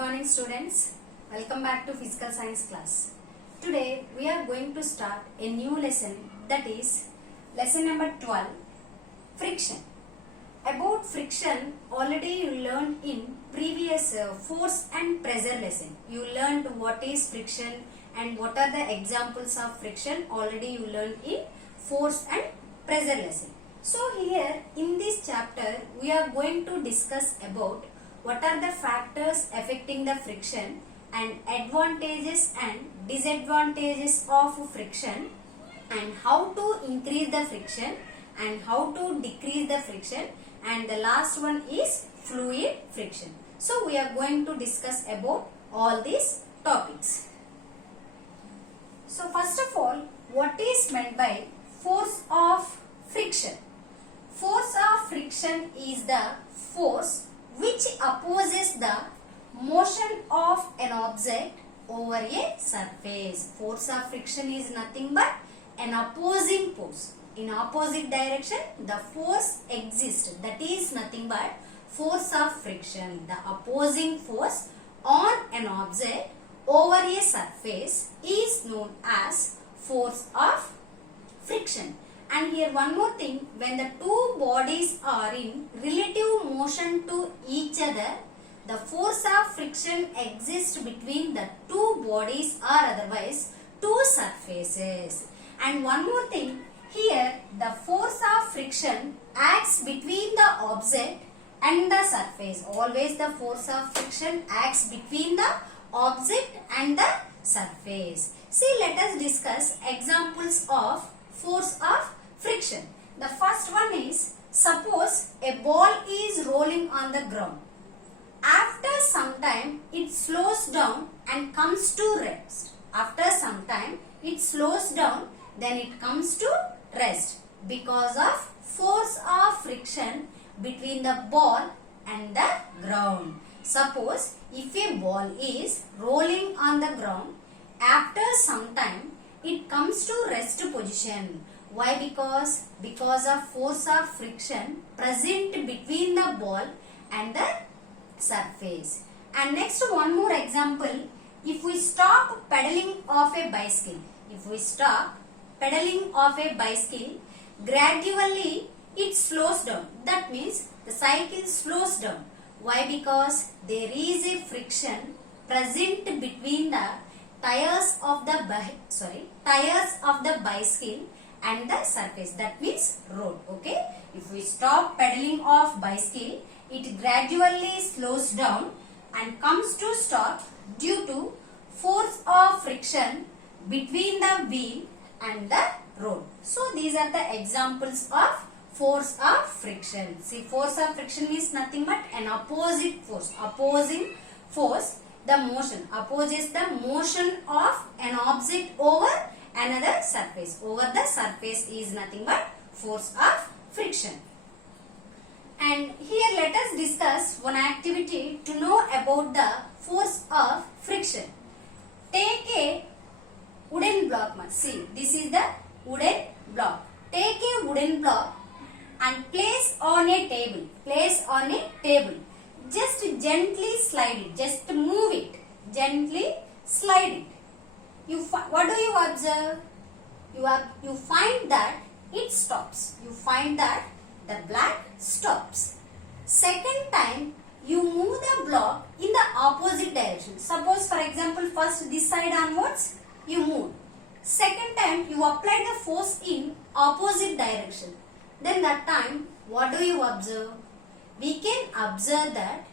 morning students. Welcome back to physical science class. Today we are going to start a new lesson, that is lesson number 12, friction. About friction already you learned in previous force and pressure lesson. You learned what is friction and what are the examples of friction, already you learned in force and pressure lesson. So here in this chapter we are going to discuss about what are the factors affecting the friction and advantages and disadvantages of friction, and how to increase the friction and how to decrease the friction, and the last one is fluid friction. So we are going to discuss about all these topics. So first of all, what is meant by force of friction? Force of friction is the force which opposes the motion of an object over a surface. Force of friction is nothing but an opposing force. In opposite direction, the force exists. That is nothing but force of friction. The opposing force on an object over a surface is known as force of friction. And here one more thing, when the two bodies are in relative motion to each other, the force of friction exists between the two bodies or otherwise two surfaces. And one more thing, here the force of friction acts between the object and the surface. Always the force of friction acts between the object and the surface. See, let us discuss examples of force of friction. The first one is, suppose a ball is rolling on the ground. After some time it slows down and comes to rest. After some time it slows down, then it comes to rest because of force of friction between the ball and the ground. Suppose if a ball is rolling on the ground, after some time it comes to rest position. Why? Because of force of friction present between the ball and the surface. And next, one more example. If we stop pedaling of a bicycle, gradually it slows down. That means the cycle slows down. Why? Because there is a friction present between the tires of the bicycle and the surface, that means road. Okay, if we stop pedaling of bicycle, it gradually slows down and comes to stop due to force of friction between the wheel and the road. So these are the examples of force of friction. See, force of friction is nothing but an opposite force. Opposing force, the motion, opposes the motion of an object over another surface. Over the surface is nothing but force of friction. And here let us discuss one activity to know about the force of friction. Take a wooden block. See, this is the wooden block. Take a wooden block and place on a table. Place on a table. Just gently slide it. Just move it. Gently slide it. What do you observe? You find that it stops. You find that the block stops. Second time, you move the block in the opposite direction. Suppose, for example, first this side onwards, you move. Second time, you apply the force in opposite direction. Then that time, what do you observe? We can observe that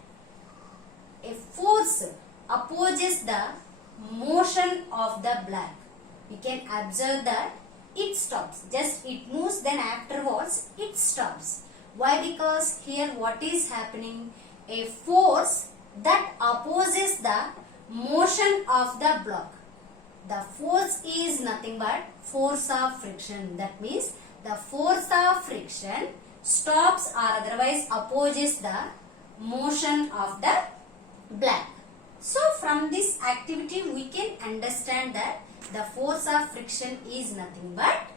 a force opposes the motion of the block. We can observe that it stops. Just it moves, then afterwards it stops. Why? Because here what is happening? A force that opposes the motion of the block. The force is nothing but force of friction. That means the force of friction stops or otherwise opposes the motion of the block. So from this activity we can understand that the force of friction is nothing but,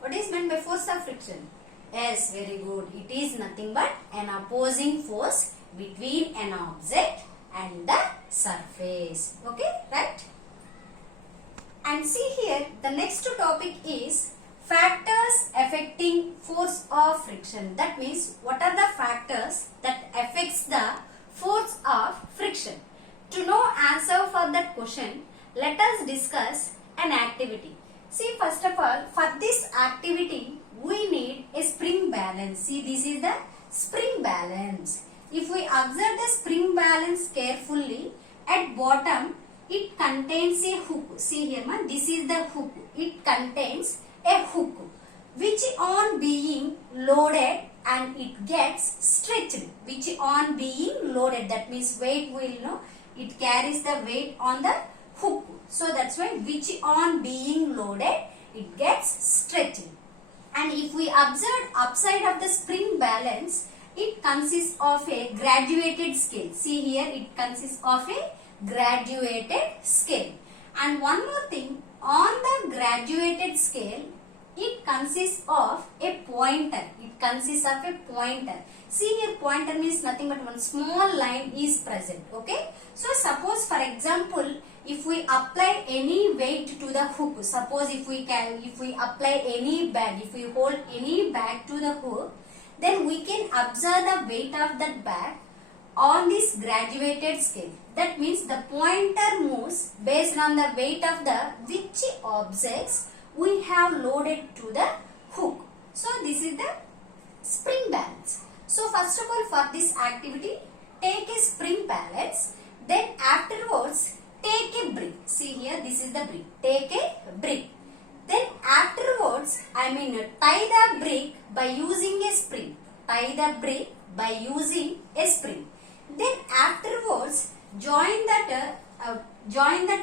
what is meant by force of friction? Yes, very good. It is nothing but an opposing force between an object and the surface. Okay, right? And see here, the next topic is factors affecting force of friction. That means what are the factors that affects the force of friction? To know answer for that question, let us discuss an activity. See, first of all, for this activity, we need a spring balance. See, this is the spring balance. If we observe the spring balance carefully, at bottom, it contains a hook. See here, this is the hook. It contains a hook which on being loaded and it gets stretched. Which on being loaded, that means weight will know, it carries the weight on the hook. So that's why which on being loaded, it gets stretched. And if we observe upside of the spring balance, it consists of a graduated scale. See here, it consists of a graduated scale. And one more thing, on the graduated scale, it consists of a pointer. It consists of a pointer. See here, pointer means nothing but one small line is present. Okay. So suppose for example, if we apply any weight to the hook, suppose if we apply any bag, if we hold any bag to the hook, then we can observe the weight of that bag on this graduated scale. That means the pointer moves based on the weight of the which objects we have loaded to the hook. So this is the spring balance. So first of all, for this activity, take a spring balance. Then afterwards, take a brick. See here, this is the brick. Take a brick. Then afterwards, tie the brick by using a spring. Tie the brick by using a spring. Then afterwards, join that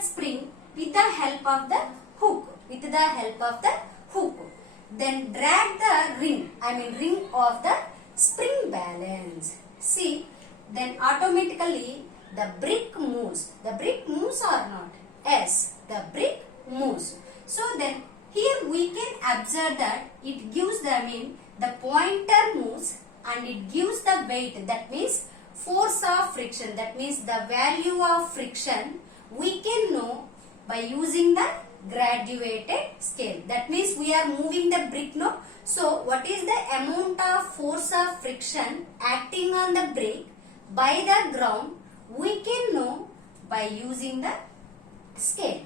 spring with the help of the hook. With the help of the hook. Then drag the ring of the spring balance. See, then automatically the brick moves. The brick moves or not? Yes, the brick moves. So then here we can observe that it gives the pointer moves and it gives the weight, that means force of friction, that means the value of friction we can know by using the graduated scale. That means we are moving the brick, no? So what is the amount of force of friction acting on the brick by the ground, we can know by using the scale.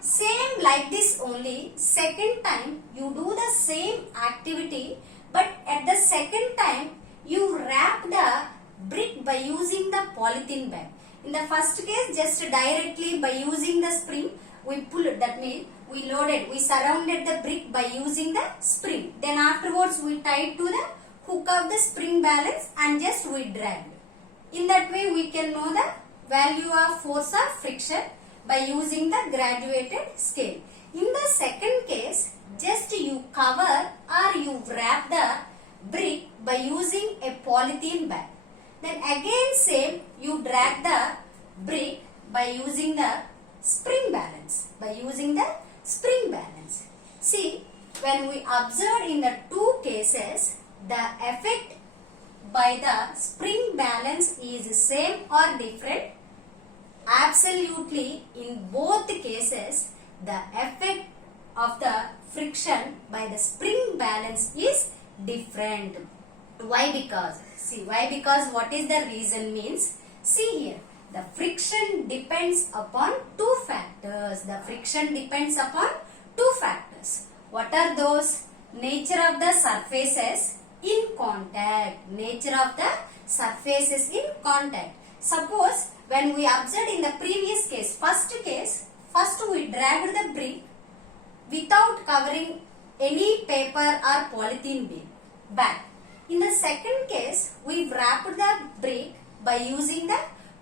Same like this only, second time you do the same activity, but at the second time you wrap the brick by using the polythene bag. In the first case, just directly by using the spring, we pull it, that means we surrounded the brick by using the spring. Then afterwards we tied to the hook of the spring balance and just we dragged. In that way we can know the value of force of friction by using the graduated scale. In the second case, just you cover or you wrap the brick by using a polythene bag. Then again same, you drag the brick by using the spring balance. See, when we observe in the two cases, the effect by the spring balance is same or different? Absolutely, in both cases, the effect of the friction by the spring balance is different. Why? Because what is the reason means? See here, the friction depends upon two factors. What are those? Nature of the surfaces in contact. Suppose when we observed in the previous case, first we dragged the brick without covering any paper or polythene bag. In the second case, we wrapped the brick by using the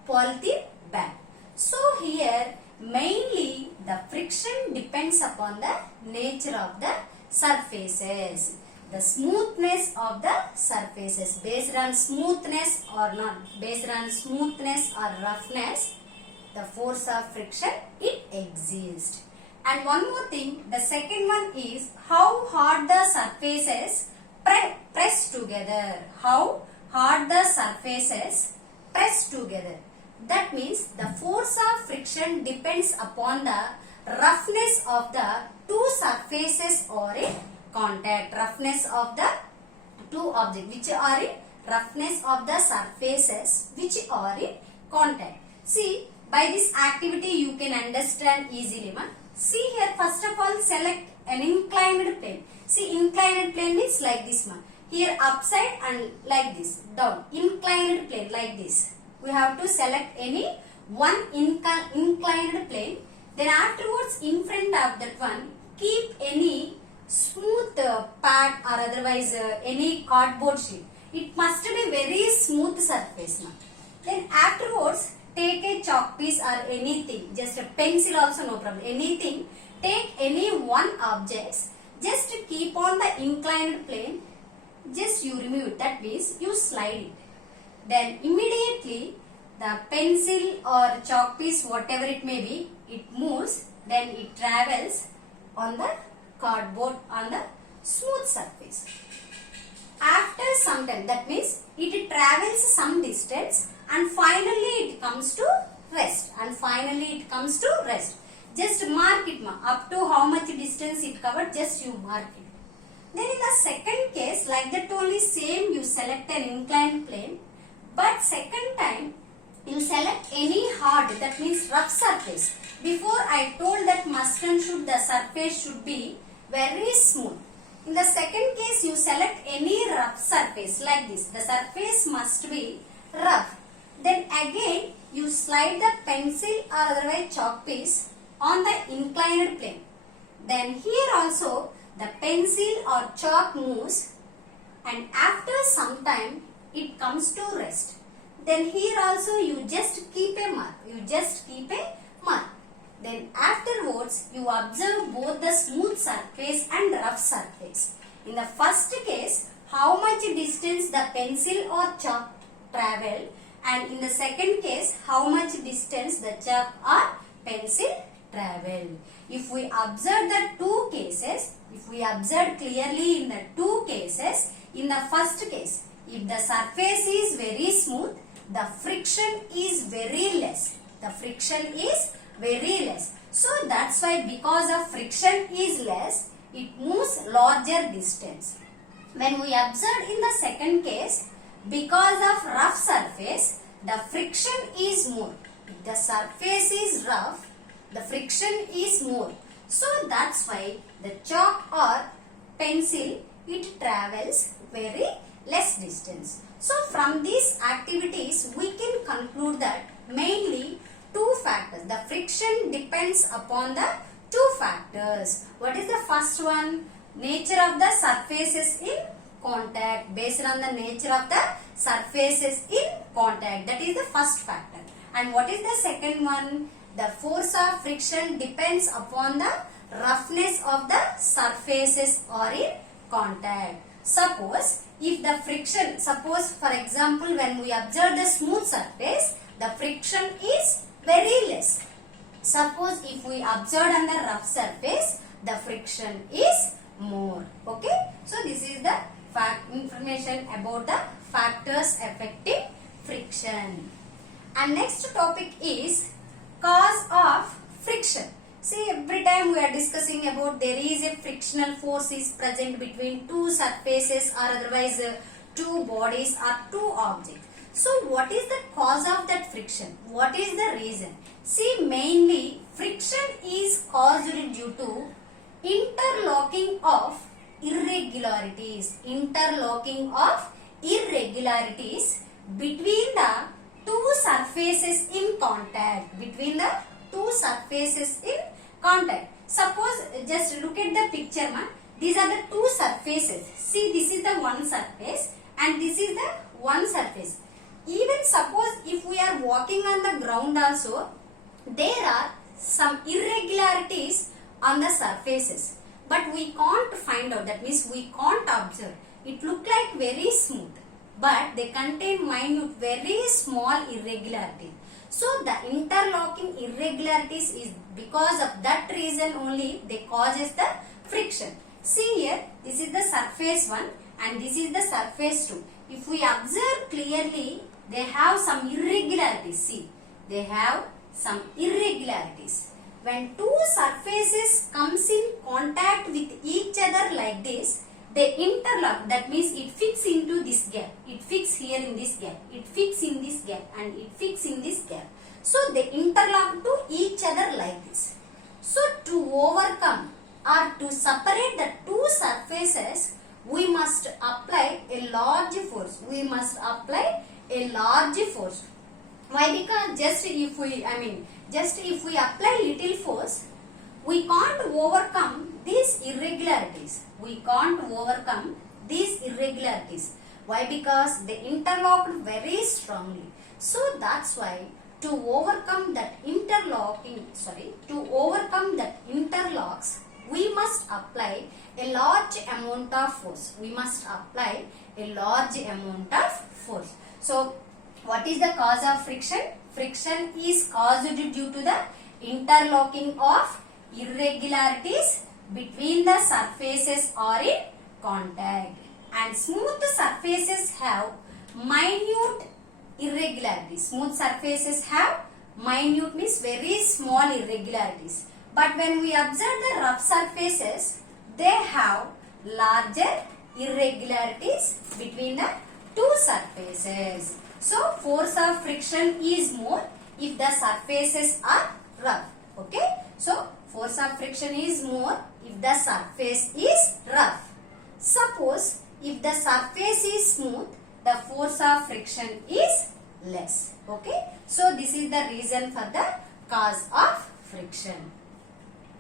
polythene bag. So here mainly the friction depends upon the nature of the surfaces. The smoothness of the surfaces, based on smoothness or not, based on smoothness or roughness, the force of friction, it exists. And one more thing, the second one is how hard the surfaces press together. That means the force of friction depends upon the roughness of the two surfaces or in contact. Roughness of the two objects which are in roughness of the surfaces which are in contact. See, by this activity you can understand easily. See here, first of all select an inclined plane. See, inclined plane means like this one. Here upside and like this down. Inclined plane like this. We have to select any one inclined plane. Then afterwards in front of that one keep any smooth pad or otherwise any cardboard sheet. It must be very smooth surface. Then afterwards take a chalk piece or anything, just a pencil also no problem, anything. Take any one object, just keep on the inclined plane, just you remove it, that means you slide it. Then immediately the pencil or chalk piece, whatever it may be, it moves, then it travels on the cardboard on the smooth surface. After some time, that means it travels some distance and finally it comes to rest. Just mark it up to how much distance it covered, just you mark it. Then in the second case, like that only same, you select an inclined plane, but second time you select any hard, that means rough surface. Before I told that must and should, the surface should be very smooth. In the second case you select any rough surface like this. The surface must be rough. Then again you slide the pencil or otherwise chalk piece on the inclined plane. Then here also the pencil or chalk moves and after some time it comes to rest. Then here also you just keep a mark. Then afterwards you observe both the smooth surface and rough surface. In the first case, how much distance the pencil or chalk travel, and in the second case, how much distance the chalk or pencil travel. If we observe the two cases, if we observe clearly in the two cases, in the first case, if the surface is very smooth, the friction is very less. So that's why, because of friction is less, it moves larger distance. When we observe in the second case, because of rough surface, the friction is more. If the surface is rough, the friction is more. So that's why the chalk or pencil, it travels very less distance. So from these activities, we can conclude that mainly two factors. The friction depends upon the two factors. What is the first one? Nature of the surfaces in contact. Based on the nature of the surfaces in contact. That is the first factor. And what is the second one? The force of friction depends upon the roughness of the surfaces or in contact. Suppose if the friction, suppose for example when we observe the smooth surface, the friction is very less. Suppose if we observe on the rough surface, the friction is more. Okay. So this is the information about the factors affecting friction. And next topic is cause of friction. See, every time we are discussing about there is a frictional force is present between two surfaces or otherwise two bodies or two objects. So what is the cause of that friction? What is the reason? See, mainly friction is caused due to interlocking of irregularities. Between the two surfaces in contact. Suppose, just look at the picture, man. These are the two surfaces. See, this is the one surface and this is the one surface. Even suppose if we are walking on the ground also, there are some irregularities on the surfaces. But we can't find out. That means we can't observe. It look like very smooth, but they contain minute, very small irregularities. So the interlocking irregularities is because of that reason only they causes the friction. See here, this is the surface 1 and this is the surface 2. If we observe clearly, they have some irregularities. See, they have some irregularities. When two surfaces comes in contact with each other like this, they interlock. That means it fits into this gap. It fits here in this gap. It fits in this gap and it fits in this gap. So they interlock to each other like this. So to overcome or to separate the two surfaces, we must apply a large force. We must apply a large force. Why? Because just if we apply little force, we can't overcome these irregularities. We can't overcome these irregularities. Why? Because they interlocked very strongly. So that's why to overcome that interlocks, we must apply a large amount of force. We must apply a large amount of force. So what is the cause of friction? Friction is caused due to the interlocking of irregularities between the surfaces are in contact. And smooth surfaces have minute irregularities. Smooth surfaces have minute means very small irregularities. But when we observe the rough surfaces, they have larger irregularities between the two surfaces. So force of friction is more if the surfaces are rough. Okay. So force of friction is more if the surface is rough. Suppose if the surface is smooth, the force of friction is less. Okay. So this is the reason for the cause of friction.